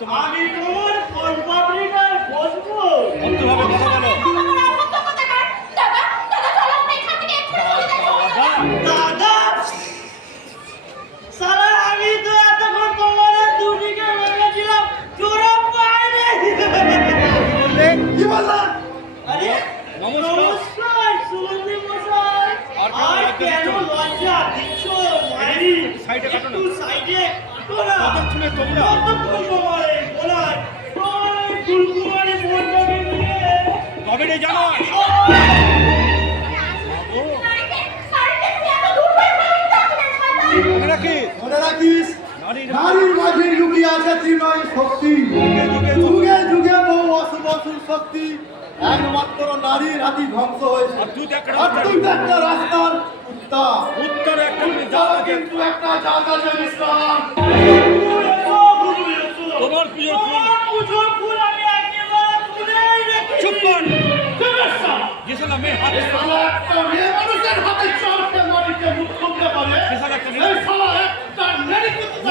তোমার আমি তোমার ফল পাবলিকার বন্ধু। ভদ্রভাবে কথা বলো। দাদা সালা আমি তো এতক্ষণ তোমার দুদিকে লেগেছিলাম তোরা পাইলে বললে কি বললাম? আরে নমস্কার সুমন্দি মশাই। আর কেন লজ্জা দিচ্ছ মারি? সাইডে কাটো না। একটু সাইডে কাটো না। ততক্ষণে তোমরা কতক্ষণ সময় বলাই তোমার ফুলকুমারী বোনটাকে নিয়ে তবে রে জানো মনে রাখিস মনে রাখিস, নারীর নারীর মাঝে লুকিয়ে আছে ত্রিনয় শক্তি। যুগে যুগে বহু অশুভ অসুর শক্তি একমাত্র নারীর হাতি ধ্বংস হয়েছে। আর তুই দেখ আর তুই তো একটা রাস্তার কুত্তা। উত্তরে একটা তুমি তারা যাও কিন্তু একটা জায়গা জানিস্তান। তোমার প্রিয় ফুল পুজোর ফুল আমি একেবারে তুলেই রেখেছি। চুপ কর সমস্যা যেসালা মেয়ে হাত এই শালা একটা মেয়ে মানুষের হাতে চড়তে নারীকে মুখ খুলতে পারে। যেসালা একটা এই শালা একটা নারী কুত্তা।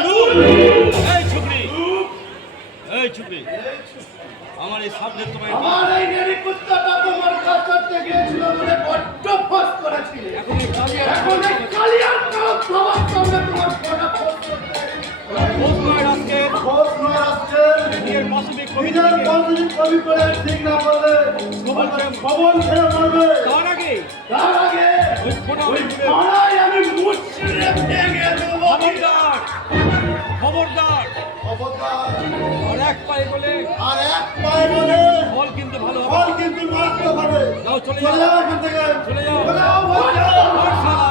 এই ছুকরি এই ছুকরি আমার এই সাবজেক্ট তোমায় আমার এই নারী কুত্তাটা তোমার কাজ করতে গিয়েছিল বলে বড্ড ফস করেছিল। এখন এই কালিয়া এখন এই কালিয়ার কাজ সবার সামনে তোমার ফোটা ফস করতে। বোধ নয় আজকে ফস নয় আসছে। নিজের বাসবিক নিজের কবিতাকে কলজুরি কবি করে ঠিক না বললে খবর খেয়ে মরবে। তার আগে তার আগে ওই ফোনা ওই পাড়ায় আমি মুচড়ে ভেঙে দেবো। খবরদার খবরদার খবরদার। আর এক পায়ে বলে আর এক পায়ে বলে ফল কিন্তু ভালো হবে ফল কিন্তু মারাত্মক হবে। যাও চলে চলে যাও যাও এখান থেকে। চলে যাও চলে যাও বলছি। আর শালা